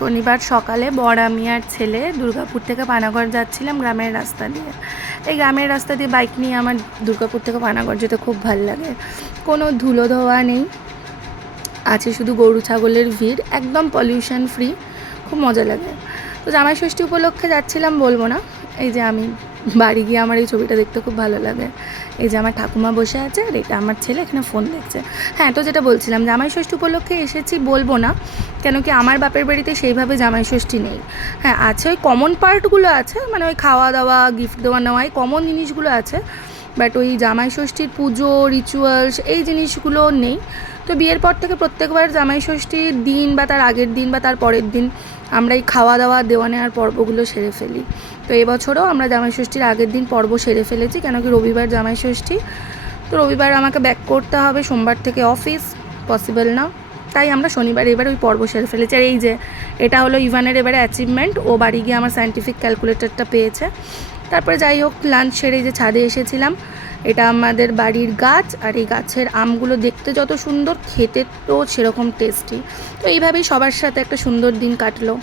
শনিবার সকালে বর, আমি আর ছেলে দুর্গাপুর থেকে পানাগড় যাচ্ছিলাম গ্রামের রাস্তা দিয়ে। এই গ্রামের রাস্তা দিয়ে বাইক নিয়ে আমার দুর্গাপুর থেকে পানাগড় যেতে খুব ভালো লাগে। কোনো ধুলো ধোয়া নেই, আছে শুধু গরু ছাগলের ভিড়, একদম পলিউশন ফ্রি, খুব মজা লাগে। তো জামাই ষষ্ঠী উপলক্ষে যাচ্ছিলাম বলবো না। এই যে আমি বাড়ি গিয়ে আমার এই ছবিটা দেখতে খুব ভালো লাগে। এই যে আমার ঠাকুমা বসে আছে আর এটা আমার ছেলে এখানে ফোন দেখছে। হ্যাঁ, তো যেটা বলছিলাম, জামাই ষষ্ঠী উপলক্ষে এসেছি বলবো না, কেন কি আমার বাপের বাড়িতে সেইভাবে জামাই ষষ্ঠী নেই। হ্যাঁ, আছে ওই কমন পার্টগুলো আছে, মানে ওই খাওয়া দাওয়া, গিফট দেওয়া নেওয়া, এই কমন জিনিসগুলো আছে, বাট ওই জামাই ষষ্ঠীর পুজো রিচুয়ালস এই জিনিসগুলো নেই। তো বিয়ের পর থেকে প্রত্যেকবার জামাই ষষ্ঠীর দিন বা তার আগের দিন বা তার পরের দিন আমরা এই খাওয়া দাওয়া দেওয়া নেওয়ার পর্বগুলো সেরে ফেলি। তো এবছরও আমরা জামাই ষষ্ঠীর আগের দিন পর্ব সেরে ফেলেছি, কেন কি রবিবার জামাই ষষ্ঠী। তো রবিবার আমাকে ব্যাক করতে হবে, সোমবার থেকে অফিস, পসিবল না, তাই আমরা শনিবার এবার ওই পর্ব সেরে ফেলেছি। আর এই যে এটা হলো ইভানের এবারে অ্যাচিভমেন্ট, ও বাড়ি গিয়ে আমার সায়েন্টিফিক ক্যালকুলেটরটা পেয়েছে। তারপরে যাই হোক, লাঞ্চ সেরে যে ছাদে এসেছিলাম, এটা আমাদের বাড়ির গাছ, আর এই গাছের আমগুলো দেখতে যত সুন্দর, খেতে তো সেরকম টেস্টি। তো এইভাবেই সবার সাথে একটা সুন্দর দিন কাটলো।